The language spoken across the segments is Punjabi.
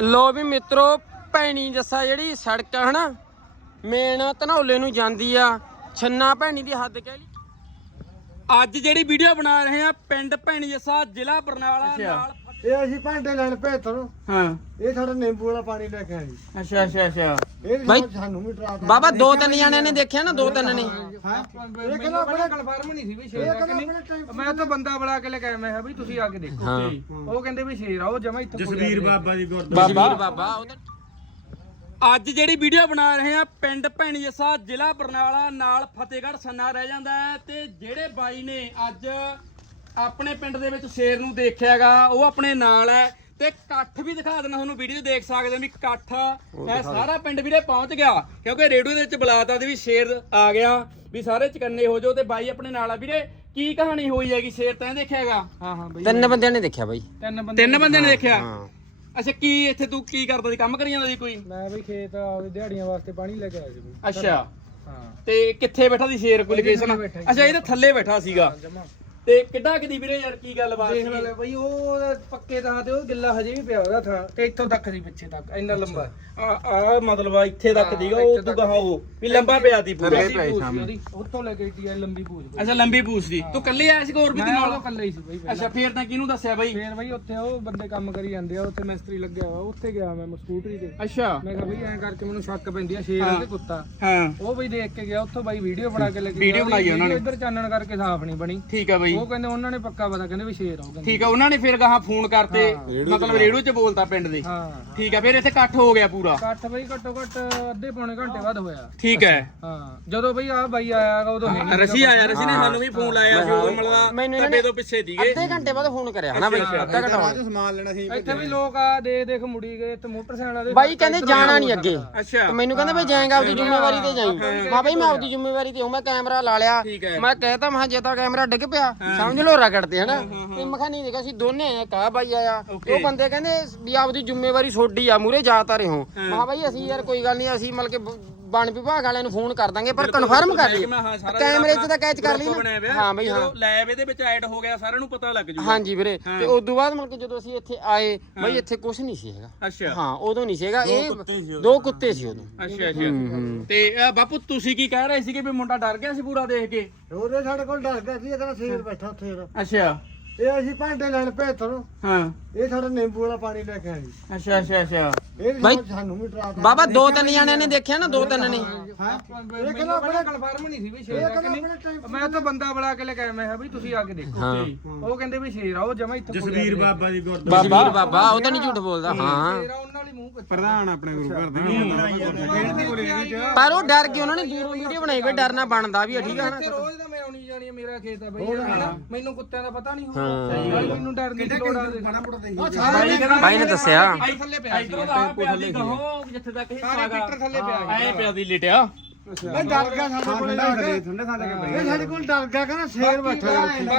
ਲੋ ਵੀ ਮਿੱਤਰੋ ਭੈਣੀ ਜੱਸਾ ਜਿਹੜੀ ਸੜਕ ਆ ਹਨਾ? ਮੇਨ ਧਨੌਲੇ ਨੂੰ ਜਾਂਦੀ ਆ ਛੰਨਾ ਭੈਣੀ ਦੀ ਹੱਦ ਕਹਿ ਲਈ। ਅੱਜ ਜਿਹੜੀ ਵੀਡੀਓ ਬਣਾ ਰਹੇ ਆ ਪਿੰਡ ਭੈਣੀ ਜੱਸਾ ਜ਼ਿਲ੍ਹਾ ਬਰਨਾਲਾ ਨਾਲ ਇਹ ਅਸੀਂ ਭਾਂਡੇ ਲੈਣ ਭੇਜ ਤੋ ਹਾਂ। ਇਹ ਸਾਡਾ ਨਿੰਬੂ ਵਾਲਾ ਪਾਣੀ ਲੈ ਕੇ ਆਈ ਅੱਛਾ ਅੱਛਾ ਅੱਛਾ। ਇਹ ਬਾਈ- ਸਾਨੂੰ ਵੀ ਡਰਾ ਬਾਬਾ ਦੋ ਤਿੰਨ ਜਣਿਆਂ ਨੇ ਦੇਖਿਆ ਨਾ ਦੋ ਤਿੰਨ ਨੇ। ਇਹ ਕਹਿੰਦਾ ਆਪਣੇ ਕਨਫਰਮ ਨਹੀਂ ਸੀ ਵੀ ਇਹ ਸ਼ੇਰ ਆ ਕਿ ਕਹਿੰਦਾ ਨਹੀਂ। ਆਪਣੇ ਮੈਂ ਤਾਂ ਬੰਦਾ ਬੁਲਾ ਕੇ ਲੈ ਕੇ ਆਇਆ ਮੈਂ ਕਿਹਾ ਵੀ ਤੁਸੀਂ ਆ ਕੇ ਦੇਖੋ। ਹਾਂ। ਉਹ ਕਹਿੰਦੇ ਵੀ ਸ਼ੇਰ ਆ ਉਹ ਜਮਾ ਇੱਥੇ ਜਸਵੀਰ ਬਾਬਾ ਜਸਵੀਰ ਬਾਬਾ ਉਹਦਾ ਅੱਜ ਜਿਹੜੀ ਵੀਡੀਓ ਬਣਾ ਰਹੇ ਆ ਪਿੰਡ ਭੈਣੀ ਜੱਸਾ ਜ਼ਿਲ੍ਹਾ ਬਰਨਾਲਾ ਨਾਲ ਫਤਿਹਗੜ੍ਹ ਸੰਨਾ ਰਹਿ ਜਾਂਦਾ ਹੈ ਤੇ ਜਿਹੜੇ ਬਾਈ ਨੇ ਅੱਜ ਆਪਣੇ ਪਿੰਡ ਦੇ ਵਿੱਚ ਸ਼ੇਰ ਨੂੰ ਦੇਖਿਆਗਾ ਉਹ ਆਪਣੇ ਨਾਲ ਹੈ। ਤੇ ਇਕੱਠ ਵੀ ਦਿਖਾ ਦੇਣਾ ਤੁਹਾਨੂੰ ਵੀਡੀਓ ਦੇਖ ਸਕਦੇ ਹੋ ਵੀ ਇਕੱਠ ਇਹ ਸਾਰਾ ਪਿੰਡ ਵੀਰੇ ਪਹੁੰਚ ਗਿਆ ਕਿਉਂਕਿ ਰੇਡੀਓ ਦੇ ਵਿੱਚ ਬੁਲਾਤਾ ਤੇ ਵੀ ਸ਼ੇਰ ਆ ਗਿਆ ਵੀ ਸਾਰੇ ਚਕੰਨੇ ਹੋ ਜਾਓ ਤੇ ਬਾਈ ਆਪਣੇ ਨਾਲ ਆ। ਵੀਰੇ ਕੀ ਕਹਾਣੀ ਹੋਈ ਹੈਗੀ ਸ਼ੇਰ ਤੈਂ ਦੇਖਿਆਗਾ ਹਾਂ ਹਾਂ ਬਈ। ਤਿੰਨ ਬੰਦਿਆਂ ਨੇ ਦੇਖਿਆ ਬਾਈ। ਤਿੰਨ ਬੰਦੇ ਤਿੰਨ ਬੰਦੇ ਨੇ ਦੇਖਿਆ? ਹਾਂ। ਅੱਛਾ ਕੀ ਇੱਥੇ ਤੂੰ ਕੀ ਕਰਦਾ ਸੀ? ਕੰਮ ਕਰੀ ਜਾਂਦਾ ਸੀ ਕੋਈ? ਮੈਂ ਬਈ ਖੇਤ ਆਪਦੀ ਦਿਹਾੜੀਆਂ ਵਾਸਤੇ ਪਾਣੀ ਲੈ ਕੇ ਆਇਆ ਸੀ ਬਈ। ਅੱਛਾ। ਹਾਂ। ਤੇ ਕਿੱਥੇ ਬੈਠਾ ਸੀ ਸ਼ੇਰ ਕੋਈ ਲੋਕੇਸ਼ਨ। ਅੱਛਾ ਇਹਦੇ ਥੱਲੇ ਬੈਠਾ ਸੀਗਾ। ਤੇ ਕਿੱਡਾ ਕਿਦੀ ਵੀਰੇ ਯਾਰ ਕੀ ਗੱਲਬਾਤ ਦੇਖ ਸੀ? ਲੈ ਬਈ ਉਹ ਪੱਕੇ ਥਾਂ ਤੇ ਉਹ ਗਿੱਲਾ ਹਜੇ ਵੀ ਪਿਆ ਉਹਦਾ ਥਾਂ ਤੇ ਇੱਥੋਂ ਤੱਕ ਸੀ ਪਿੱਛੇ ਤੱਕ ਇੰਨਾ ਲੰਬਾ। ਆ ਆ ਮਤਲਬ ਆ ਇੱਥੇ ਤੱਕ ਦੀਗਾ ਉਹ ਤੂੰ ਕਹਾ ਉਹ ਵੀ ਲੰਬਾ ਪਿਆ ਦੀ ਪੂਰਾ। ਉੱਥੋਂ ਲੈ ਕੇ ਟੀ ਲੰਬੀ ਪੂਛ ਬਈ। ਅੱਛਾ ਲੰਬੀ ਪੂਛ ਦੀ। ਤੂੰ ਕੱਲੇ ਆਇਆ ਸੀ ਹੋਰ ਵੀ ਤੇ ਨਾਲ? ਹੀ ਸੀ ਬਈ। ਅੱਛਾ ਫੇਰ ਤਾਂ ਕਿਹਨੂੰ ਦੱਸਿਆ ਬਾਈ? ਫੇਰ ਬਈ ਉੱਥੇ ਉਹ ਬੰਦੇ ਕੰਮ ਕਰੀ ਜਾਂਦੇ ਆ ਉੱਥੇ ਮਿਸਤਰੀ ਲੱਗਿਆ ਹੋਇਆ ਉੱਥੇ ਗਿਆ ਮੈਂ ਸਕੂਟਰੀ ਤੇ। ਅੱਛਾ। ਮੈਂ ਕਿਹਾ ਬਈ ਐਂ ਕਰਕੇ ਮੈਨੂੰ ਸ਼ੱਕ ਪੈਂਦੀ ਆ ਸ਼ੇਰ ਆ ਤੇ ਕੁੱਤਾ। ਹਾਂ। ਉਹ ਬਈ ਦੇਖ ਕੇ ਗਿਆ ਉੱਥੋਂ ਬਾਈ ਵੀਡੀਓ ਬਣਾ ਕੇ ਲੈ ਕੇ Video ਬਣਾਈ ਉਹਨਾਂ ਨੇ। ਇੱਧਰ ਚਾਨਣ ਕਰਕੇ ਸਾਫ਼ ਨਹੀਂ ਬਣੀ। ਠੀਕ ਆ ਬਾਈ। ਉਹ ਕਹਿੰਦੇ ਉਹਨਾਂ ਨੇ ਪੱਕਾ ਪਤਾ ਕਹਿੰਦੇ ਵੀ ਸ਼ੇਰ ਆਉਗਾ ਠੀਕ ਆ ਉਹਨਾਂ ਨੇ ਫੇਰ ਗਾਹਾਂ ਫੋਨ ਕਰਤੇ ਮਤਲਬ ਰੇਡੀਓ 'ਚ ਬੋਲਤਾ ਪਿੰਡ ਦੇ। ਹਾਂ। ਠੀਕ ਆ ਫੇਰ ਇੱਥੇ ਇਕੱਠ ਹੋ ਗਿਆ ਪੂਰਾ। ਇਕੱਠ ਬਈ ਘੱਟੋ ਘੱਟ ਅੱਧੇ ਪੌਣੇ ਘੰਟੇ ਬਾਅਦ ਹੋਇਆ। ਠੀਕ ਹੈ। ਹਾਂ ਜਦੋਂ ਬਈ ਆ ਬਾਈ ਆਇਆ ਗਾ ਉਦੋਂ ਹੈ ਨਹੀਂ। ਰਸ਼ੀ ਆਇਆ ਰਸ਼ੀ ਨੇ ਸਾਨੂੰ ਵੀ ਫੋਨ ਲਾਇਆ ਸੀ ਉਹ ਮਤਲਬ ਤੱਬੇ ਤੋਂ ਪਿੱਛੇ ਸੀਗੇ। ਅੱਧੇ ਘੰਟੇ ਬਾਅਦ ਫੋਨ ਕਰਿਆ ਹਨਾ ਬਾਈ? ਅੱਧਾ ਘੰਟਾ ਬਾਅਦ। ਸਮਾਨ ਲੈਣਾ ਸੀ। ਇੱਥੇ ਵੀ ਲੋਕ ਆ ਦੇ ਦੇਖ ਮੁੜੀ ਗਏ ਤੇ ਮੋਟਰਸਾਈਕਲ ਵਾਲੇ ਬਾਈ ਕਹਿੰਦੇ ਜਾਣਾ ਨਹੀਂ ਅੱਗੇ। ਅੱਛਾ। ਤੇ ਮੈਨੂੰ ਕਹਿੰਦੇ ਬਈ ਜਾਏਗਾ ਆਪਦੀ ਜ਼ਿੰਮੇਵਾਰੀ ਤੇ ਜਾਈ। ਮੈਂ ਬਈ ਮੈਂ ਆਪਦੀ ਜ਼ਿੰਮੇਵਾਰੀ ਤੇ ਹੂੰ ਮੈਂ ਕੈਮਰਾ ਲਾ ਲਿਆ। ਠੀਕ ਹੈ। ਮੈਂ ਕਹਿਤਾ ਮੈਂ ਜੇ ਤਾਂ ਕੈਮਰਾ ਡਿੱਗ ਪਿਆ ਸਮਝ ਲਓ ਰਗੜ ਤੇ ਹਨਾ? ਤੇ ਮੈਂ ਕਿਹਾ ਨਹੀਂ ਦੇਖਿਆ ਅਸੀਂ ਦੋਨੇ ਆਏ ਕਾ ਬਾਈ ਆਇਆ। ਉਹ ਬੰਦੇ ਕਹਿੰਦੇ ਵੀ ਆਪਦੀ ਜ਼ਿੰਮੇਵਾਰੀ ਛੋਡੀ ਆ ਮੂਰੇ ਜਾ ਤਾਂ ਰਹੋ ਮੈਂ ਕਿਹਾ ਬਾਈ ਅਸੀਂ ਯਾਰ ਕੋਈ ਗੱਲ ਨਹੀਂ ਅਸੀਂ ਮਤਲਬ ਕਿ ਵਣ ਵਿਭਾਗ ਵਾਲਿਆਂ ਨੂੰ ਫੋਨ ਕਰ ਦਾਂਗੇ ਪਰ ਕਨਫਰਮ ਕਰ ਲਈ। ਕੈਮਰੇ 'ਚ ਤਾਂ ਕੈਚ ਕਰ ਲਈ ਨਾ। ਹਾਂ ਬਈ ਹਾਂ। ਲੈਬ ਇਹਦੇ ਵਿੱਚ ਐਡ ਹੋ ਗਿਆ ਸਾਰਿਆਂ ਨੂੰ ਪਤਾ ਲੱਗ ਜੂਗਾ। ਹਾਂਜੀ ਵੀਰੇ ਤੇ ਉਸ ਤੋਂ ਬਾਅਦ ਮਤਲਬ ਕਿ ਜਦੋਂ ਅਸੀਂ ਇੱਥੇ ਆਏ ਬਈ ਇੱਥੇ ਕੁਝ ਨਹੀਂ ਸੀ ਹੈਗਾ। ਅੱਛਾ। ਹਾਂ ਉਦੋਂ ਨਹੀਂ ਸੀਗਾ ਇਹ ਦੋ ਕੁੱਤੇ ਸੀ ਉਦੋਂ। ਅੱਛਾ ਅੱਛਾ। ਤੇ ਬਾਪੂ ਤੁਸੀਂ ਕੀ ਕਹਿ ਰਹੇ ਸੀਗੇ ਵੀ ਮੁੰਡਾ ਡਰ ਗਿਆ ਸੀ ਪੂਰਾ ਦੇਖ ਕੇ? ਉਹਦੇ ਸਾਡੇ ਕੋਲ ਡਰ ਗਿਆ ਸੀ ਇਹ ਕਹਿੰਦਾ ਸ਼ੇਰ ਬੈਠਾ ਉੱਥੇ। ਅੱਛਾ। ਇਹ ਅਸੀਂ ਭਾਂਡੇ ਲੈਣ ਭੇਜ ਤੋ ਹਾਂ। ਇਹ ਸਾਡਾ ਨਿੰਬੂ ਵਾਲਾ ਪਾਣੀ ਲੈ ਕੇ ਆਈ ਅੱਛਾ ਅੱਛਾ ਅੱਛਾ। ਇਹ ਬਾਈ- ਸਾਨੂੰ ਵੀ ਡਰਾ ਬਾਬਾ ਦੋ ਤਿੰਨ ਜਣਿਆਂ ਨੇ ਦੇਖਿਆ ਨਾ ਦੋ ਤਿੰਨ ਨੇ। ਇਹ ਕਹਿੰਦਾ ਆਪਣੇ ਕਨਫਰਮ ਨਹੀਂ ਸੀ ਵੀ ਸ਼ੇਰ ਆ ਕਿ ਨਹੀਂ ਮੈਂ ਤਾਂ ਬੰਦਾ ਬੁਲਾ ਕੇ ਲੈ ਕੇ ਆਇਆ ਮੈਂ ਕਿਹਾ ਵੀ ਤੁਸੀਂ ਆ ਕੇ ਦੇਖੋ। ਹਾਂ। ਉਹ ਕਹਿੰਦੇ ਵੀ ਸ਼ੇਰ ਆ ਉਹ ਜਮਾ ਇੱਥੇ ਜਸਵੀਰ ਬਾਬਾ ਜੀ ਬਾਬਾ ਬਾਬਾ ਉਹ ਤਾਂ ਨਹੀਂ ਝੂਠ ਬੋਲਦਾ। ਹਾਂ। ਸ਼ੇਰ ਆ ਉਹਨਾਂ ਵਾਲੀ ਮੂੰਹ ਪਿੱਛੇ ਪ੍ਰਧਾਨ ਆਪਣੇ ਗੁਰੂ ਘਰ ਦੇ ਪਰ ਉਹ ਡਰ ਕੇ ਉਹਨਾਂ ਨੇ ਦੂਰੋਂ ਵੀਡੀਓ ਬਣਾਈ ਵੀ ਡਰਨਾ ਬਣਦਾ ਵੀ ਆ, ਠੀਕ ਆ ਇੱਥੇ ਨਾ ਰੋਜ਼ ਦਾ ਮੈਂ ਆਉਣੀ ਜਾਣੀ ਆ, ਮੇਰਾ ਖੇਤ ਆ ਬਈ ਹਨਾ ਮੈਨੂੰ ਕੁੱਤਿਆਂ ਦਾ ਪਤਾ ਨਹੀਂ ਹੁੰਦਾ ਮੈਨੂੰ ਡਰ ਦੀ ਲੋੜ ਆ। ਬਾਈ ਨੇ ਦੱਸਿਆ। ਆਈ ਥੱਲੇ ਪਿਆ ਸੀ। ਇਧਰੋਂ ਦਾ ਪਿਆ ਦੀ ਕਹੋ ਜਿੱਥੇ ਤੱਕ ਹਿੱਸਾ ਗਾ ਥੱਲੇ ਪਿਆ ਐ ਪਿਆ ਦੀ ਲਿਟਿਆ। ਇਹ ਡਰ ਗਿਆ ਸਾਡੇ ਕੋਲ ਠੰਡੇ ਥਾਂ ਕੇ ਇਹ ਸਾਡੇ ਕੋਲ ਡਰ ਗਿਆ ਕਹਿੰਦਾ ਸ਼ੇਰ ਬੈਠਾ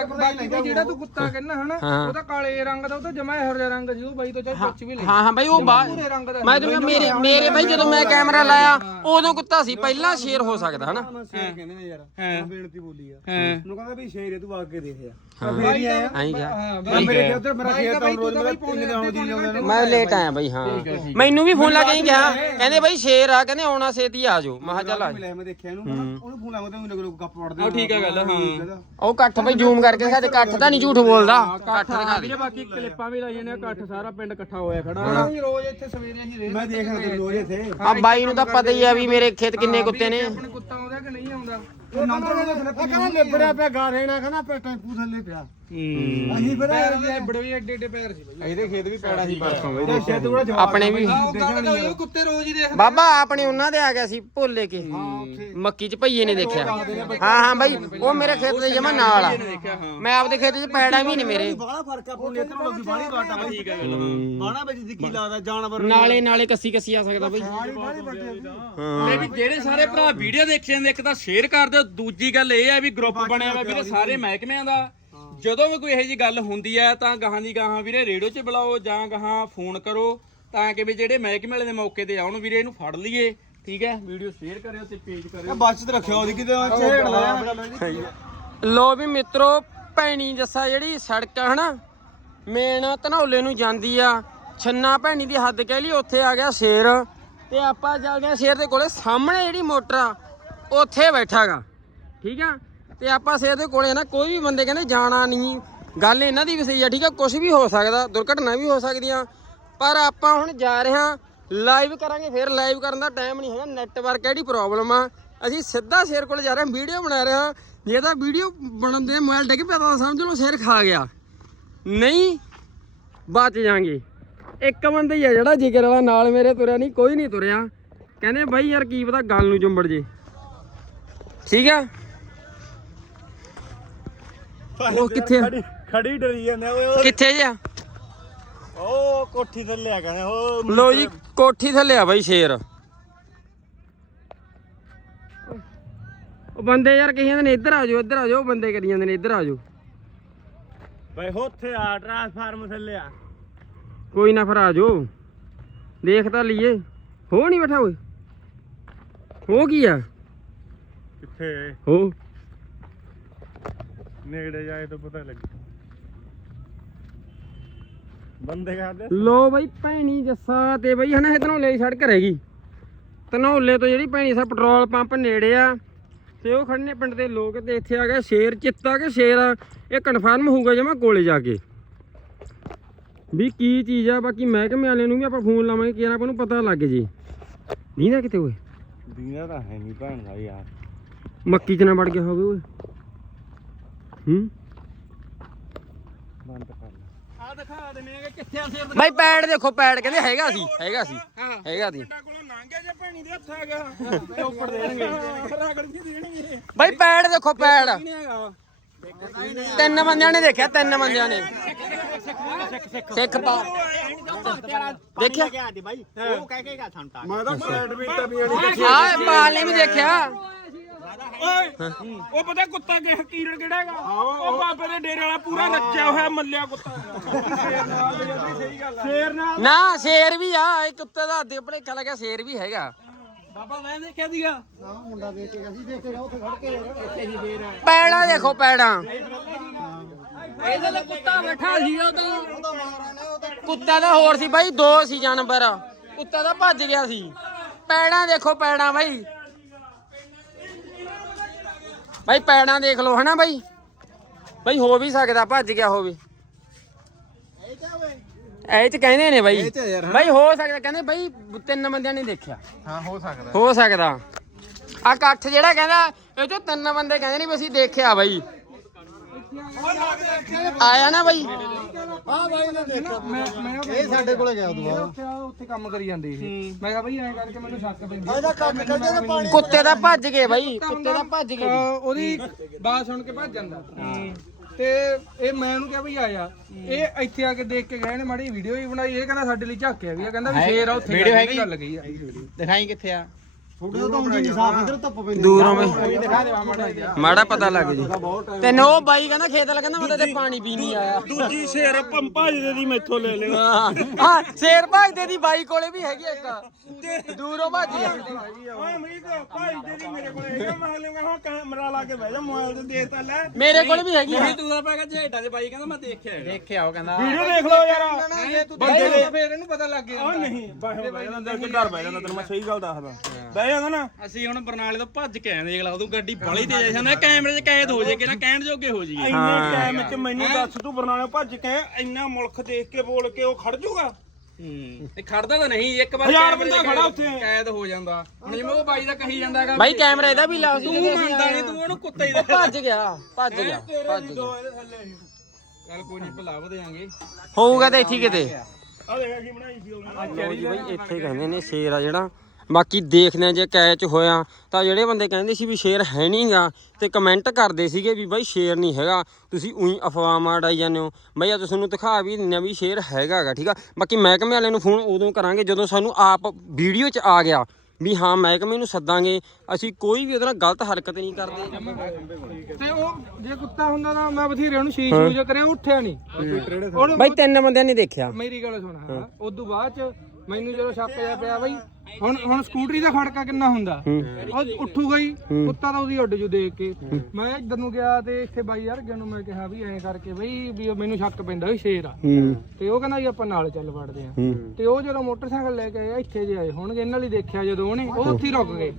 ਬਾਕੀ ਜਿਹੜਾ ਤੂੰ ਕੁੱਤਾ ਕਹਿੰਦਾ ਹਨਾ ਹਾਂ। ਉਹਦਾ ਕਾਲੇ ਰੰਗ ਦਾ ਉਹ ਤਾਂ ਜਮਾ ਇਹੋ ਜਿਹਾ ਰੰਗ ਸੀ ਉਹ ਬਾਈ ਤੋਂ ਚਾਹੇ ਪੁੱਛ ਵੀ ਲੈ ਹਾਂ ਹਾਂ ਬਾਈ ਉਹ ਬਾ ਪੂਰੇ ਰੰਗ ਦਾ ਮੈਂ ਤੈਨੂੰ ਕਿਹਾ ਮੇਰੇ ਮੇਰੇ ਬਾਈ ਜਦੋਂ ਮੈਂ ਕੈਮਰਾ ਲਾਇਆ ਉਦੋਂ ਕੁੱਤਾ ਸੀ ਪਹਿਲਾਂ ਸ਼ੇਰ ਹੋ ਸਕਦਾ ਹਨਾ। ਸ਼ੇਰ ਕਹਿੰਦੇ ਨੇ ਯਾਰ ਹਾਂ। ਬੇਨਤੀ ਬੋਲੀ ਆ। ਹਾਂ। ਉਹਨੂੰ ਕਹਿੰਦਾ ਵੀ ਸ਼ੇਰ ਹੈ ਤੂੰ ਆ ਕੇ ਦੇਖ ਯਾਰ। ਬਾਈ ਦਾ- ਆਈ ਗਿਆ ਹਾਂ ਮੇਰੇ ਖੇਤ ਤੇ ਮੇਰਾ ਖੇਤ ਤਾਂ ਰੋਜ਼ ਮੇਰਾ ਤਿੰਨ ਦਿਨ ਆਉਣ ਦੀ ਲਾਉਂਦਾ ਮੈਂ ਲੇਟ ਆਇਆ ਬਾਈ ਹਾਂ। ਮੈਨੂੰ ਵੀ ਫੋਨ ਲਾ ਕੇ ਹੀ ਗਿਆ ਕਹਿੰਦੇ ਬਾਈ ਸ਼ੇਰ ਆ ਕਹਿੰਦੇ ਆਉਣਾ ਛੇਤੀ ਆ ਜਾਓ। ਮੈਂ ਕਿਹਾ ਚੱਲ ਆ। ਮਿਲਿਆ ਮੈਂ ਦੇਖਿਆ ਇਹਨੂੰ ਉਹਨੂੰ ਫੋਨ ਲਾਉਂਦਾ ਉਹਨੂੰ ਲੋਕ ਗੱਪ ਪੜਦੇ ਉਹ ਠੀਕ ਹੈ ਗੱਲ ਹਾਂ। ਉਹ ਇਕੱਠ ਬਾਈ ਜ਼ੂਮ ਕਰਕੇ ਸਾਡੇ ਇਕੱਠ ਤਾਂ ਨਹੀਂ ਝੂਠ ਬੋਲਦਾ। ਇਕੱਠ ਦਿਖਾ ਦੇ। ਵੀਰੇ ਬਾਕੀ ਕਲਿੱਪਾਂ ਵੀ ਲਾਈਆਂ ਨੇ ਇਕੱਠ ਸਾਰਾ ਪਿੰਡ ਇਕੱਠਾ ਹੋਇਆ ਖੜਾ। ਅਸੀਂ ਰੋਜ਼ ਇੱਥੇ ਸਵੇਰੇ ਅਸੀਂ ਰੇਸ ਮੈਂ ਦੇਖਦਾ ਤੇ ਰੋਜ਼ ਇੱਥੇ। ਆ ਬਾਈ ਨੂੰ ਤਾਂ ਪਤਾ ਹੀ ਆ ਵੀ ਮੇਰੇ ਖੇਤ ਕਿੰਨੇ ਕੁੱਤੇ ਨੇ। ਆਪਣੇ ਕੁੱਤਾ ਆਉਂਦਾ ਕਿ ਨਹੀਂ ਆਉਂਦਾ। ਉਹ ਨੰਬਰ ਉਹਦਾ ਥੱਲੇ ਕਹਿੰਦਾ ਲਿਬੜਿਆ ਪਿਆ ਗਾਰੇ ਨਾ ਕਹਿੰਦਾ ਪੇ ਟੈਂਪੂ ਥੱਲੇ ਪਿਆ। ਹੂੰ। ਅਸੀਂ ਫਿਰ ਪੈਰ ਦੇ ਬੜੇ ਵੀ ਐਡੇ ਐਡੇ ਪੈਰ ਸੀ ਬਈ। ਇਹਦੇ ਖੇਤ ਵੀ ਪੈੜਾ ਸੀ ਪਰਸੋਂ ਬਈ ਸ਼ਾਇਦ ਉਹਦਾ ਜਵਾਬ ਆਪਣੇ ਵੀ ਆਹ ਉਹ ਗੱਲ ਤਾਂ ਹੋਈ, ਉਹ ਕੁੱਤੇ ਰੋਜ਼ ਹੀ ਦੇਖਦੇ ਬਾਬਾ ਆਪਣੇ ਉਹਨਾਂ ਦੇ ਆ ਗਿਆ ਸੀ ਭੋਲੇ ਕੇ। ਮੱਕੀ ਚ ਭਈਏ ਨੇ ਦੇਖਿਆ। ਹਾਂ ਹਾਂ ਬਾਈ ਉਹ ਮੇਰੇ ਖੇਤ ਦੇ ਜਮਾ ਨਾਲ ਆ। ਮੈਂ ਆਪਦੇ ਖੇਤ ਚ ਪੈੜਾ ਵੀ ਨੇ ਮੇਰੇ। ਬੜਾ ਫ਼ਰਕ ਆ ਪੁੰਨੇ ਤੇ ਲੋਕੀ ਬਾਣੀ ਘਾਟਾ ਬਈ। ਠੀਕ ਹੈ। ਬਾਣਾ ਵਿੱਚ ਦੀ ਕੀ ਲੱਗਦਾ ਜਾਨਵਰ ਨਾਲੇ ਨਾਲੇ ਕੱਸੀ ਕੱਸੀ ਆ ਸਕਦਾ ਬਾਈ। ਵੀ ਜਿਹੜੇ ਸਾਰੇ ਭਰਾ ਵੀਡੀਓ ਦੇਖੀ ਜਾਂਦੇ ਇੱਕ ਤਾਂ ਸ਼ੇਅਰ ਕਰ ਦਿਓ ਦੂਜੀ ਗੱਲ ਇਹ ਹੈ ਵੀ ਗਰੁੱਪ ਬਣਿਆ ਹੋਇਆ ਵੀਰੇ ਸਾਰੇ ਮਹਿਕਮਿਆਂ ਦਾ। ਜਦੋਂ ਵੀ ਕੋਈ ਇਹੋ ਜੀ ਗੱਲ ਹੁੰਦੀ ਹੈ ਤਾਂ ਗਾਹਾਂ ਦੀ ਗਾਹਾਂ ਵੀਰੇ ਰੇਡੀਓ 'ਚ ਬੁਲਾਓ ਜਾਂ ਗਾਹਾਂ ਫੋਨ ਕਰੋ ਤਾਂ ਕਿ ਵੀ ਜਿਹੜੇ ਮਹਿਕਮੇ ਵਾਲੇ ਦੇ ਮੌਕੇ ਤੇ ਆਉਣ ਵੀਰੇ ਇਹਨੂੰ ਫੜ ਲਈਏ ਠੀਕ ਹੈ? ਵੀਡੀਓ ਸ਼ੇਅਰ ਕਰਿਓ ਤੇ ਪੇਜ ਕਰਿਓ। ਬਚਤ ਰੱਖਿਓ ਉਹਦੀ ਕਿਤੇ ਛੇੜ ਲੈ ਜਾਣਾ ਗੱਲ ਲੋ ਵੀ ਮਿੱਤਰੋ ਭੈਣੀ ਜੱਸਾ ਜਿਹੜੀ ਸੜਕ ਆ ਹਨਾ? ਮੇਨ ਧਨੌਲੇ ਨੂੰ ਜਾਂਦੀ ਆ। ਛੰਨਾ ਭੈਣੀ ਦੀ ਹੱਦ ਕਹਿ ਲਈ ਉੱਥੇ ਆ ਗਿਆ ਸ਼ੇਰ। ਤੇ ਆਪਾਂ ਚੱਲਦੇ ਆ ਸ਼ੇਰ ਦੇ ਕੋਲੇ। ਸਾਹਮਣੇ ਜਿਹੜੀ ਮੋਟਰ ਆ ਉੱਥੇ ਬੈਠਾਗਾ ਠੀਕ ਆ? ਤੇ ਆਪਾਂ ਸ਼ੇਰ ਦੇ ਕੋਲੇ ਨਾ, ਕੋਈ ਵੀ ਬੰਦੇ ਕਹਿੰਦੇ ਜਾਣਾ ਨਹੀਂ, ਗੱਲ ਇਹਨਾਂ ਦੀ ਵੀ ਸਹੀ ਆ, ਠੀਕ ਆ? ਕੁਝ ਵੀ ਹੋ ਸਕਦਾ, ਦੁਰਘਟਨਾ ਵੀ ਹੋ ਸਕਦੀਆਂ। ਪਰ ਆਪਾਂ ਹੁਣ ਜਾ ਰਹੇ ਹਾਂ ਲਾਈਵ ਕਰਾਂਗੇ, ਫਿਰ ਲਾਈਵ ਕਰਨ ਦਾ ਟਾਈਮ ਨਹੀਂ ਹੈਗਾ ਨੈਟਵਰਕ ਜਿਹੜੀ ਪ੍ਰੋਬਲਮ ਆ। ਅਸੀਂ ਸਿੱਧਾ ਸ਼ੇਰ ਕੋਲ ਜਾ ਰਹੇ ਹਾਂ ਵੀਡੀਓ ਬਣਾ ਰਹੇ ਹਾਂ। ਜੇ ਤਾਂ ਵੀਡੀਓ ਬਣਾਉਂਦੇ ਮੋਬਾਈਲ ਡਿੱਗ ਪਿਆ ਤਾਂ ਸਮਝ ਲਓ ਸ਼ੇਰ ਖਾ ਗਿਆ। ਨਹੀਂ, ਬਚ ਜਾਾਂਗੇ। ਇੱਕ ਬੰਦਾ ਹੀ ਆ ਜਿਹੜਾ ਜਿਗਰ ਵਾਲਾ, ਨਾਲ ਮੇਰੇ ਤੁਰਿਆ ਨਹੀਂ, ਕੋਈ ਨਹੀਂ ਤੁਰਿਆ। ਕਹਿੰਦੇ, ਬਾਈ ਯਾਰ, ਕੀ ਪਤਾ ਗੱਲ ਨੂੰ ਚੁੰਬੜ ਜੇ। ਠੀਕ ਆ? ਉਹ ਕਿੱਥੇ ਆ? ਖੜੀ ਡਰੀ ਜਾਂਦੇ ਓਏ ਕਿੱਥੇ ਜਿਆ ਉਹ ਕੋਠੀ ਥੱਲੇ ਆ ਕਹਿੰਦੇ ਉਹ ਲੋ ਜੀ ਕੋਠੀ ਥੱਲੇ ਆ ਬਾਈ ਸ਼ੇਰ। ਉਹ ਬੰਦੇ ਯਾਰ ਕਹੀ ਜਾਂਦੇ ਨੇ ਇੱਧਰ ਆ ਜਾਓ ਇੱਧਰ ਆ ਜਾਓ ਉਹ ਬੰਦੇ ਕਰੀ ਜਾਂਦੇ ਨੇ ਇੱਧਰ ਆ ਜਾਓ। ਬਈ ਉੱਥੇ ਆ ਟ੍ਰਾਂਸਫਾਰਮ ਥੱਲੇ ਆ। ਕੋਈ ਨਾ ਫਿਰ ਆ ਜਾਓ। ਦੇਖ ਤਾਂ ਲਈਏ। ਹੋ ਨਹੀਂ ਬੈਠਾ ਓਏ। ਹੋ ਕੀ ਆ? ਕਿੱਥੇ? ਹੋ। ਨੇੜੇ ਜਾਏ ਤਾਂ ਪਤਾ ਲੱਗੇ। ਬੰਦੇ ਕਰਦੇ ਲੋ ਬਈ ਭੈਣੀ ਜੱਸਾ ਤੇ ਬਈ ਹਨਾ ਇਧਰੋਂ ਲਈ ਸੜਕ ਰਹੇਗੀ ਧਨੌਲੇ ਤੋਂ ਜਿਹੜੀ ਭੈਣੀ ਸਾ ਪੈਟਰੋਲ ਪੰਪ ਨੇੜੇ ਆ ਤੇ ਉਹ ਖੜਨੇ ਪਿੰਡ ਦੇ ਲੋਕ ਤੇ ਇੱਥੇ ਆ ਗਿਆ ਸ਼ੇਰ ਚਿੱਤਾ ਕੇ ਸ਼ੇਰ ਆ ਇਹ ਕਨਫਰਮ ਹੋਊਗਾ ਜਮਾ ਕੋਲੇ ਜਾ ਕੇ। ਵੀ ਕੀ ਚੀਜ਼ ਆ ਬਾਕੀ ਮਹਿਕਮੇ ਵਾਲੇ ਨੂੰ ਵੀ ਆਪਾਂ ਫੋਨ ਲਾਵਾਂਗੇ ਕਿ ਆਪਾਂ ਨੂੰ ਪਤਾ ਲੱਗ ਜੇ। ਦੀਨਾ ਕਿਤੇ ਓਏ? ਦੀਨਾ ਤਾਂ ਹੈ ਨਹੀਂ ਭੈਣ ਦਾ ਯਾਰ। ਮੱਕੀ ਚ ਨਾ ਵੜ ਗਿਆ ਹੋਵੇ ਓਏ। ਹੂੰ? ਬੰਦ ਕਰ ਲੈ। ਆ ਦਿਖਾ ਦਿੰਨੇ ਆ ਕਿੱਥੇ ਆ ਸ਼ੇਰ ਬਾਈ ਪੈੜ ਦੇਖੋ ਪੈੜ ਕਹਿੰਦੇ ਹੈਗਾ ਸੀ ਹੈਗਾ ਸੀ ਹੈਗਾ ਸੀ। ਕੋਲੋਂ ਲੰਘ ਗਿਆ ਜੇ ਭੈਣੀ ਦੇ ਹੱਥ ਆ ਗਿਆ? ਉੱਪਰ ਦੇਣਗੇ। ਰਗੜ ਜੀ ਦੇਣਗੇ ਬਾਈ ਪੈੜ ਦੇਖੋ ਪੈੜ। ਤਿੰਨ ਬੰਦਿਆਂ ਨੇ ਦੇਖਿਆ ਤਿੰਨ ਬੰਦਿਆਂ ਨੇ। ਸਿੱਖ ਪਾ ਦੇਖਿਆ? ਮੈਂ ਤਾਂ ਸਾਈਡ ਵੀ ਤਵੀਆਂ ਨਹੀਂ ਆ ਪਾਲ ਨੇ ਵੀ ਦੇਖਿਆ। ਓਏ ਉਹ ਪਤਾ ਕੁੱਤਾ ਕਿ ਕੀਰੜ ਕਿਹੜਾ ਹੈਗਾ? ਉਹ ਬਾਬੇ ਦੇ ਡੇਰੇ ਵਾਲਾ ਪੂਰਾ ਰੱਜਿਆ ਹੋਇਆ ਮੱਲਿਆ ਕੁੱਤਾ। ਸ਼ੇਰ ਨਾਲ ਸਹੀ ਗੱਲ ਆ ਸ਼ੇਰ ਨਾਲ ਨਾ ਸ਼ੇਰ ਵੀ ਆ ਇਹ ਕੁੱਤੇ ਦਾ ਹੱਥ ਉੱਪਰ ਖਾ ਲੱਗਿਆ ਸ਼ੇਰ ਵੀ ਹੈਗਾ। ਬਾਬਾ ਮੈਂ ਦੇਖਿਆ ਦੀਗਾ ਪੈੜਾ ਦੇਖੋ ਪੈੜਾ। ਇਹਦੇ ਕੁੱਤਾ ਬੈਠਾ ਸੀ ਉਹ ਤਾਂ ਕੁੱਤਾ ਦਾ ਹੋਰ ਸੀ ਬਾਈ ਦੋ ਸੀ ਜਾਨਵਰ। ਕੁੱਤਾ ਤਾਂ ਭੱਜ ਗਿਆ ਸੀ। ਪੈੜਾਂ ਦੇਖੋ ਪੈੜਾਂ ਬਾਈ। ਬਾਈ ਪੈੜਾਂ ਦੇਖ ਲਓ ਹਨਾ ਬਾਈ? ਬਾਈ ਹੋ ਵੀ ਸਕਦਾ ਭੱਜ ਗਿਆ ਹੋਵੇ ਇਹ ਚ ਕਹਿੰਦੇ ਨੇ ਬਾਈ। ਬਾਈ ਹੋ ਸਕਦਾ ਕਹਿੰਦੇ ਬਾਈ ਤਿੰਨ ਬੰਦਿਆਂ ਨੇ ਦੇਖਿਆ। ਹਾਂ ਹੋ ਸਕਦਾ। ਹੋ ਸਕਦਾ। ਆ ਇਕੱਠ ਜਿਹੜਾ ਕਹਿੰਦਾ ਇਹ ਚੋਂ ਤਿੰਨ ਬੰਦੇ ਕਹਿੰਦੇ ਨਹੀਂ ਵੀ ਅਸੀਂ ਦੇਖਿਆ ਬਾਈ। ਆਇਆ ਨਾ ਬਾਈ। ਹਾਂ ਬਾਈ ਨੇ ਦੇਖਿਆ ਮੈਂ ਮੈਂ ਇਹ ਸਾਡੇ ਕੋਲੇ ਗਿਆ ਉਦੋਂ ਬਾਅਦ ਉੱਥੇ ਆ ਉੱਥੇ ਕੰਮ ਕਰੀ ਜਾਂਦੇ ਇਹ। ਮੈਂ ਕਿਹਾ ਬਈ ਐਂ ਕਰਕੇ ਮੈਨੂੰ ਸ਼ੱਕ ਪੈਂਦੀ। ਇਹਦਾ ਕੱਟ ਕੱਢੇ ਤੇ ਪਾਣੀ ਕੁੱਤੇ ਦਾ ਭੱਜ ਗਏ ਬਾਈ ਕੁੱਤੇ ਦਾ ਭੱਜ ਗਏ। ਅਹ ਉਹਦੀ ਬਾਤ ਸੁਣ ਕੇ ਭੱਜ ਜਾਂਦਾ। ਤੇ ਇਹ ਮੈਂ ਉਹਨੂੰ ਕਿਹਾ ਬਈ ਆਇਆ ਇਹ ਇੱਥੇ ਆ ਕੇ ਦੇਖ ਕੇ ਗਏ ਨੇ ਮਾੜੀ ਵੀਡੀਓ ਵੀ ਬਣਾਈ। ਇਹ ਕਹਿੰਦਾ ਸਾਡੇ ਲਈ ਝਾਕਿਆ ਵੀ ਆ। ਕਹਿੰਦਾ ਵੀ ਸ਼ੇਰ ਆ ਉੱਥੇ ਵੀਡੀਓ ਹੈਗੀ? ਗੱਲ ਗਈ ਆ। ਦਿਖਾਈ ਕਿੱਥੇ ਆ? ਫੋਟੋ ਤਾਂ ਉਂਝ ਨਹੀਂ ਸਾਫ਼ ਇਧਰ ਧੁੱਪ ਪੈਂਦੀ ਦੂਰੋਂ ਬਈ ਦਿਖਾ ਦੇ ਮਾੜਾ ਜਿਹਾ। ਮਾੜਾ ਪਤਾ ਲੱਗ ਜੀ। ਤੈਨੂੰ ਉਹ ਬਾਈ ਕਹਿੰਦਾ ਖੇਤ ਵਾਲਾ ਕਹਿੰਦਾ ਮੈਂ ਤੇ ਪਾਣੀ ਪੀ ਨਹੀਂ ਆਇਆ। ਦੂਜੀ ਸ਼ੇਰ ਪੰਪਾ ਜਿਹਦੇ ਦੀ ਮੈਥੋਂ ਲੈ ਲਿਓ ਹਾਂ। ਸ਼ੇਰ ਭੱਜਦੇ ਦੀ ਬਾਈ ਕੋਲੇ ਵੀ ਹੈਗੀ ਇੱਕ। ਦੂਰੋਂ ਭੱਜ ਓਏ ਅਮਰੀਕ ਭਾਈ ਜਿਹੜੀ ਮੇਰੇ ਕੋਲ ਹੈਗਾ ਮੈਂ ਲੇਗਾ ਹਾਂ ਕੈਮਰਾ ਲਾ ਕੇ ਬਹਿ ਜਾ ਮੋਬਾਈਲ ਤੇ ਦੇਖ ਤਾਂ ਲੈ। ਮੇਰੇ ਕੋਲ ਵੀ ਹੈਗੀ ਤੂੰ ਤਾਂ ਪੈ ਗਿਆ ਝੇਟਾਂ 'ਚ ਬਾਈ ਕਹਿੰਦਾ ਮੈਂ ਦੇਖਿਆ ਦੇਖਿਆ ਉਹ ਕਹਿੰਦਾ। ਵੀਡੀਓ ਦੇਖ ਲਓ ਯਾਰ। ਬੰਦੇ ਫੇਰ ਇਹਨੂੰ ਪਤਾ ਲੱਗ ਗਿਆ। ਓ ਨਹੀਂ ਬਾਹਰ ਬਹਿ ਜਾਂਦਾ ਕਿ ਡਰ ਬਹਿ ਜਾਂਦਾ ਤੈਨੂੰ ਮੈਂ ਸਹੀ ਗੱਲ ਦੱਸਦਾ। ਬਹਿ ਜਾਂਦਾ ਨਾ। ਅਸੀਂ ਹੁਣ ਬਰਨਾਲੇ ਤੋਂ ਭੱਜ ਕੇ ਆਏ ਦੇਖ ਲਾ ਤੂੰ ਗੱਡੀ ਬੜੀ ਤੇਜ਼ ਆਈ ਸਾਨੂੰ ਕੈਮਰੇ 'ਚ ਕੈਦ ਹੋ ਜੇ ਕਿ ਨਾ ਕਹਿਣ ਜੋਗੇ ਹੋ ਜਾਈਏ। ਇੰਨੇ ਟਾਈਮ ਚ ਮੈਨੂੰ ਦੱਸ ਤੂੰ ਬਰਨਾਲੇ ਭੱਜ ਕੇ ਇੰਨਾ ਮੁਲਕ ਦੇਖ ਕੇ ਬੋਲ ਕੇ ਉਹ ਖੜ ਜਾਊਗਾ? ਹੂੰ ਤੇ ਖੜਦਾ ਤਾਂ ਨਹੀਂ ਇੱਕ ਵਾਰ ਹਜ਼ਾਰ ਕੈਮਰੇ 'ਚ ਬੰਦਾ ਖੜਾ ਉੱਥੇ। ਕੈਦ ਹੋ ਜਾਂਦਾ। ਹੁਣ ਜਿਵੇਂ ਉਹ ਬਾਈ ਦਾ ਕਹੀ ਜਾਂਦਾ ਹੈਗਾ ਬਾਈ ਕੈਮਰਾ ਇਹਦਾ ਵੀ ਲਾਓ ਤੂੰ ਮੰਨਦਾ ਨਹੀਂ ਤੂੰ ਉਹਨੂੰ ਕੁੱਤਾ ਹੀ ਉਹ ਭੱਜ ਗਿਆ ਭੱਜ ਗਿਆ ਭੱਜ ਗਿਆ। ਚੱਲ ਕੋਈ ਨਹੀਂ ਭਲਾਵ ਦੇਾਂਗੇ ਹੋਊਗਾ ਤਾਂ ਇੱਥੇ ਹੀ ਕਿਤੇ। ਆ ਦੇਖ ਕੀ ਬਣਾਈ ਸੀ ਉਹਨੇ। ਬਾਈ ਇੱਥੇ ਕਹਿੰਦੇ ਨੇ ਸ਼ੇਰ ਆ ਜਿਹੜਾ। ਬਾਕੀ ਦੇਖਦੇ ਆ ਜੇ ਕੈਚ ਹੋਇਆ ਤਾਂ ਜਿਹੜੇ ਬੰਦੇ ਕਹਿੰਦੇ ਸੀ ਵੀ ਸ਼ੇਰ ਹੈ ਨਹੀਂਗਾ ਤੇ ਕਮੈਂਟ ਕਰਦੇ ਸੀਗੇ ਵੀ ਬਾਈ ਸ਼ੇਰ ਨਹੀਂ ਹੈਗਾ। ਤੁਸੀਂ ਉਹੀ ਅਫਵਾਹਾਂ ਉਡਾਈ ਜਾਂਦੇ ਹੋ। ਬਈ ਆ ਤੁਹਾਨੂੰ ਦਿਖਾ ਵੀ ਦਿੰਦੇ ਆ ਵੀ ਸ਼ੇਰ ਹੈਗਾਗਾ ਠੀਕ ਆ? ਬਾਕੀ ਮਹਿਕਮੇ ਵਾਲਿਆਂ ਨੂੰ ਫੋਨ ਉਦੋਂ ਕਰਾਂਗੇ ਜਦੋਂ ਸਾਨੂੰ ਆਪ ਵੀਡੀਓ 'ਚ ਆ ਗਿਆ ਵੀ ਹਾਂ ਮਹਿਕਮੇ ਨੂੰ ਸੱਦਾਂਗੇ। ਅਸੀਂ ਕੋਈ ਵੀ ਉਹਦੇ ਨਾਲ ਗਲਤ ਹਰਕਤ ਨਹੀਂ ਕਰਦੇ। ਤੇ ਉਹ ਜੇ ਕੁੱਤਾ ਹੁੰਦਾ ਤਾਂ ਮੈਂ ਬਥੇਰੇ ਉਹਨੂੰ ਸ਼ੀਸ਼ ਸ਼ੂਜ ਕਰਿਆ ਉੱਠਿਆ ਨਹੀਂ ਬਾਈ ਤਿੰਨ ਬੰਦਿਆਂ ਨੇ ਦੇਖਿਆ। ਮੇਰੀ ਗੱਲ ਸੁਣ ਹਾਂ। ਉਸ ਤੋਂ ਬਾਅਦ ਚ ਮੈਨੂੰ ਜਦੋਂ ਸ਼ੱਕ ਜਿਹਾ ਪਿਆ ਬਈ ਹੁਣ ਹੁਣ ਸਕੂਟਰੀ ਦਾ ਖੜਕਾ ਕਿੰਨਾ ਹੁੰਦਾ? ਉਹ ਉੱਠੂਗਾ ਹੀ ਕੁੱਤਾ ਤਾਂ ਉਹਦੀ ਉੱਡ ਜੂ ਦੇਖ ਕੇ। ਮੈਂ ਇੱਧਰ ਨੂੰ ਗਿਆ ਤੇ ਇੱਥੇ ਬਾਈ ਯਾਰ ਨੂੰ ਮੈਂ ਕਿਹਾ ਵੀ ਐਂ ਕਰਕੇ ਬਈ ਵੀ ਉਹ ਮੈਨੂੰ ਸ਼ੱਕ ਪੈਂਦਾ ਵੀ ਸ਼ੇਰ ਆ। ਤੇ ਉਹ ਕਹਿੰਦਾ ਵੀ ਆਪਾਂ ਨਾਲ ਚੱਲ ਵੜਦੇ ਆ। ਤੇ ਉਹ ਜਦੋਂ ਮੋਟਰਸਾਈਕਲ ਲੈ ਕੇ ਆਏ ਇੱਥੇ ਜੇ ਆਏ ਹੋਣਗੇ ਇਹਨਾਂ ਲਈ ਦੇਖਿਆ ਜਦੋਂ ਉਹਨੇ ਉਹ ਉੱਥੇ ਰੁਕ ਗਏ।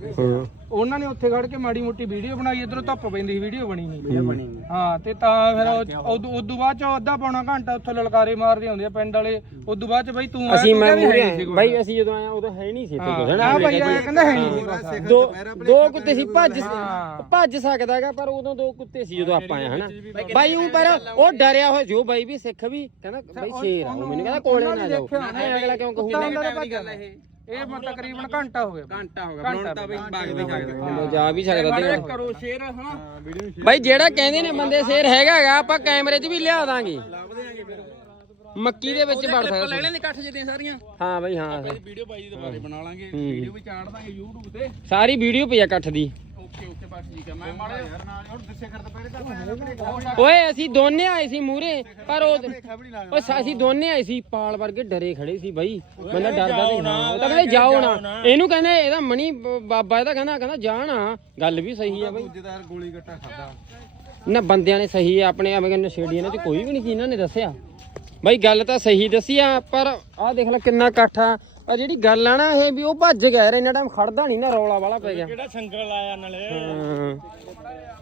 ਉਹਨਾਂ ਨੇ ਉੱਥੇ ਖੜ ਕੇ ਮਾੜੀ ਮੋਟੀ ਵੀਡੀਓ ਬਣਾਈ ਇਧਰੋਂ ਧੁੱਪ ਪੈਂਦੀ ਸੀ ਵੀਡੀਓ ਬਣੀ ਨਹੀਂ। ਹਾਂ ਤੇ ਤਾਂ ਫਿਰ ਉਹ- ਉਦੋਂ ਉਦੋਂ ਬਾਅਦ ਚ ਅੱਧਾ ਪੌਣਾ ਘੰਟਾ ਉੱਥੇ ਲਲਕਾਰੇ ਮਾਰਦੇ ਹੁੰਦੇ ਆ ਪਿੰਡ ਵਾਲੇ। ਉਦੋਂ ਬਾਅਦ ਚ ਬਈ ਤੂੰ ਆਇਆ, ਅਸੀਂ ਤੂੰ ਮੈਂ। ਬਾਈ ਅਸੀਂ ਜਦੋਂ ਆਏ ਉਦੋਂ ਹੈ ਨਹੀਂ ਸੀ। ਇੱਥੇ ਬਾਈ ਆਇਆ ਕਹਿੰਦਾ ਹੈ ਨਹੀਂ। ਸੀ ਕੁਛ। ਦੋ ਦੋ ਕੁੱਤੇ ਸੀ ਭੱਜ ਹਾਂ। ਭੱਜ ਸਕਦਾ ਹੈਗਾ ਪਰ ਉਦੋਂ ਦੋ ਕੁੱਤੇ ਸੀ ਜਦੋਂ ਆਪਾਂ ਆਏ ਹਨਾ? ਬਾਈ ਉਹ ਪਰ ਉਹ ਡਰਿਆ ਹੋਇਆ ਜੋ ਬਾਈ ਵੀ ਸਿੱਖ ਵੀ ਕਹਿੰਦਾ ਬਾਈ ਸ਼ੇਰ ਆ ਉਹ ਮੈਨੂੰ ਕਹਿੰਦਾ ਕੋਲੇ ਨਾ ਜਾਓ। ਐਂ ਅਗਲਾ ਕਿਉਂ ਕਹੂ ਕੁੱਤਾ ਹੁੰਦਾ ਤਾਂ ਭੱਜ ਜਾਂਦਾ ਇਹ। ਇਹ। ਮੈਂ ਤਕਰੀਬਨ ਘੰਟਾ ਹੋ ਗਿਆ। ਘੰਟਾ ਹੋ ਘੰਟਾ ਤਾਂ ਬਈ ਬਾਗ ਵੀ ਹਾਂ, ਜਾ ਵੀ ਸਕਦਾ ਤੇ ਕਰੋ ਸ਼ੇਰ ਹਨਾ? ਬਾਈ ਜਿਹੜਾ ਕਹਿੰਦੇ ਨੇ ਬੰਦੇ ਸ਼ੇਰ ਹੈਗਾ ਹੈਗਾ ਆਪਾਂ ਕੈਮਰੇ 'ਚ ਵੀ ਲਿਆ ਦਾਂਗੇ। ਮੱਕੀ ਦੇ ਵਿੱਚ ਵੜ ਸਕਦਾ ਲੈ ਲੈਣੇ ਇਕੱਠ ਜਿੱਦੀਆਂ ਸਾਰੀਆਂ। ਹਾਂ ਬਾਈ ਹਾਂ ਵੀਡੀਓ ਬਾਈ ਦੇ ਦੁਬਾਰੇ ਬਣਾ ਲਾਂਗੇ। ਵੀਡੀਓ ਵੀ ਚਾੜ ਦਾਂਗੇ YouTube ਤੇ। ਸਾਰੀ ਵੀਡੀਓ ਪਈ ਆ ਇਕੱਠ ਦੀ। ਓਕੇ ਓਕੇ ਬਸ ਠੀਕ ਹੈ ਮੈਂ ਮਾੜਾ ਜਿਹਾ- ਓਏ ਅਸੀਂ ਦੋਨੇ ਆਏ ਸੀ ਮੂਰੇ ਪਰ ਉਹ ਓਏ ਸ- ਅਸੀਂ ਦੋਨੇ ਆਏ ਸੀ ਪਾਲ ਵਰਗੇ ਡਰੇ ਖੜੇ ਸੀ ਬਾਈ। ਬੰਦਾ ਡਰਦਾ ਤੇ ਹਾਂ ਉਹ ਤਾਂ ਕਹਿੰਦੇ ਜਾਓ ਨਾ। ਇਹਨੂੰ ਕਹਿੰਦੇ ਇਹਦਾ ਮਣੀ ਬਾਬਾ ਇਹਦਾ ਕਹਿੰਦਾ ਕਹਿੰਦਾ ਜਾਣਾ। ਗੱਲ ਵੀ ਸਹੀ ਆ ਬਾਈ। ਦੂਜੇਦਾਰ ਗੋਲੀ ਗੱਟਾ ਖਾਦਾ। ਨਾ ਬੰਦਿਆਂ ਨੇ ਸਹੀ ਆ ਆਪਣੇ ਐਵੇਂ ਕਹਿੰਦੇ ਨਸ਼ੇੜੀਆਂ ਨੇ ਤੇ ਕੋਈ ਵੀ ਨਹੀਂ ਕੀ ਇਹਨਾਂ ਨੇ ਦੱਸਿਆ। ਬਾਈ ਗੱਲ ਤਾਂ ਸਹੀ ਦੱਸੀ ਆ ਪਰ ਆਹ ਦੇਖ ਲੈ ਕਿੰਨਾ ਇਕੱਠ ਆ। ਆ ਜਿਹੜੀ ਗੱਲ ਆ ਨਾ ਇਹ ਵੀ ਉਹ ਭੱਜ ਗਿਆ ਯਾਰ ਇੰਨਾ ਟਾਈਮ ਖੜਦਾ ਨਹੀਂ ਨਾ ਰੌਲਾ ਵਾਲਾ ਪੈ ਗਿਆ। ਕਿਹੜਾ ਸੰਗਲ ਆਇਆ ਨਾਲੇ? ਹਾਂ।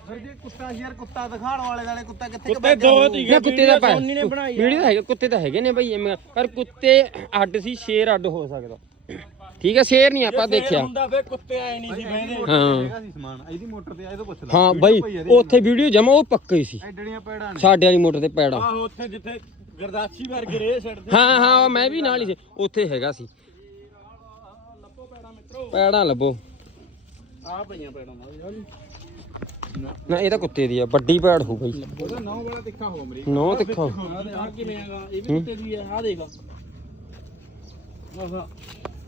ਫਿਰ ਜੇ ਕੁੱਤਾ ਸੀ ਯਾਰ ਕੁੱਤਾ ਦਿਖਾਣ ਵਾਲੇ ਨਾਲੇ ਕੁੱਤਾ ਕਿੱਥੇ ਕੁੱਤੇ ਦੋ ਨਾ ਕੁੱਤੇ ਦਾ ਪਾ ਵੀਡੀਓ ਤਾਂ ਹੈਗੇ ਕੁੱਤੇ ਤਾਂ ਹੈਗੇ ਨੇ ਬਾਈ ਐਵੇਂ ਪਰ ਕੁੱਤੇ ਅੱਡ ਸੀ ਸ਼ੇਰ ਅੱਡ ਹੋ ਸਕਦਾ। ਠੀਕ ਹੈ ਸ਼ੇਰ ਨਹੀਂ ਆਪਾਂ ਦੇਖਿਆ। ਹੁੰਦਾ ਫੇ ਕੁੱਤੇ ਆਏ ਨਹੀਂ ਸੀ ਬਹਿੰਦੇ। ਹਾਂ। ਸੀ ਸਮਾਨ ਇਹਦੀ ਮੋਟਰ ਤੇ ਆਏ ਤੋਂ ਪੁੱਛ ਲੈ ਹਾਂ ਬਾਈ ਉੱਥੇ ਵੀਡੀਓ ਜਮਾ ਉਹ ਪੱਕਾ ਹੀ ਸੀ। ਐਡੜੀਆਂ ਪੈੜਾਂ ਨੇ। ਸਾਡੇ ਵਾਲੀ ਮੋਟਰ ਤੇ ਪੈੜਾ ਆਹੋ ਉੱਥੇ ਜਿੱਥੇ ਗਰਦਾਸੀ ਵਰਗੇ ਰੇ ਛੱਡਦੇ। ਹਾਂ ਹਾਂ ਉਹ ਮੈਂ ਵੀ ਨਾਲ ਹੀ ਸੀ। ਉੱਥੇ ਹੈਗਾ ਸੀ। ਪੈੜਾਂ ਲੱਭੋ। ਆ ਪਈਆਂ ਪੈੜਾਂ ਨਾਲ ਨਾ ਇਹ ਤਾਂ ਕੁੱਤੇ ਦੀ ਆ ਵੱਡੀ ਪੈੜ ਹੋ ਗਈ। ਉਹਦਾ ਨੌ ਵਾਲਾ ਤਿੱਖਾ ਹੋ ਮਰੀ। ਨੋ ਤਿੱਖਾ। ਆ ਕਿਵੇਂ ਹੈਗਾ ਇਹ ਵੀ ਕੁੱਤੇ ਦੀ ਹੈ ਆ ਦੇਖ। ਆਹਾ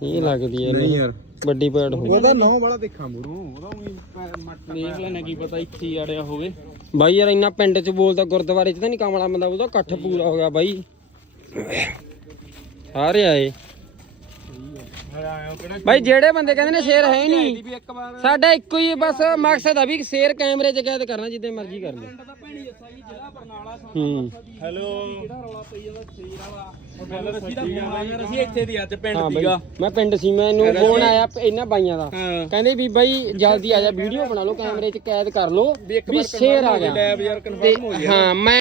ਇਹ ਲੱਗਦੀ ਐ ਨਹੀਂ ਯਾਰ। ਵੱਡੀ ਪੈੜ ਹੋ ਗਈ। ਉਹਦਾ ਨੌ ਵਾਲਾ ਦੇਖਾਂ ਮੂਰੂ ਉਹਦਾ ਉਹੀ ਮੱਟ ਦੇਖ ਲੈਣਾ ਕੀ ਪਤਾ ਇੱਥੇ ਹੀ ਅੜਿਆ ਹੋਵੇ। ਬਾਈ ਯਾਰ ਇੰਨਾ ਪਿੰਡ ਚ ਬੋਲਦਾ ਗੁਰਦੁਆਰੇ ਚ ਤਾਂ ਨਹੀਂ ਕਮਲਾ ਬੰਦਾ ਉਹਦਾ ਇਕੱਠ ਪੂਰਾ ਹੋ ਗਿਆ ਬਾਈ। ਸਾਰੇ ਆਏ। ਬਾਈ ਜਿਹੜੇ ਬੰਦੇ ਕਹਿੰਦੇ ਨੇ ਸ਼ੇਰ ਹੈ ਹੀ ਨਹੀਂ। ਸਾਡਾ ਇੱਕੋ ਹੀ ਬਸ ਮਕਸਦ ਆ ਵੀ ਸ਼ੇਰ ਕੈਮਰੇ 'ਚ ਕੈਦ ਕਰਨਾ ਜਿੱਦੇ ਮਰਜ਼ੀ ਕਰ ਲਓ। ਹੂੰ। ਹੈਲੋ। ਮੈਂ ਪਿੰਡ ਸੀ ਮੈਨੂੰ ਫੋਨ ਆਇਆ ਇਹਨਾਂ ਬਾਈਆਂ ਦਾ। ਕਹਿੰਦੇ ਵੀ ਬਾਈ ਜਲਦੀ ਆ ਜਾ ਵੀਡੀਓ ਬਣਾ ਲਓ ਕੈਮਰੇ 'ਚ ਕੈਦ ਕਰ ਲਓ ਵੀ ਸ਼ੇਰ ਆ ਗਿਆ। ਹਾਂ ਮੈਂ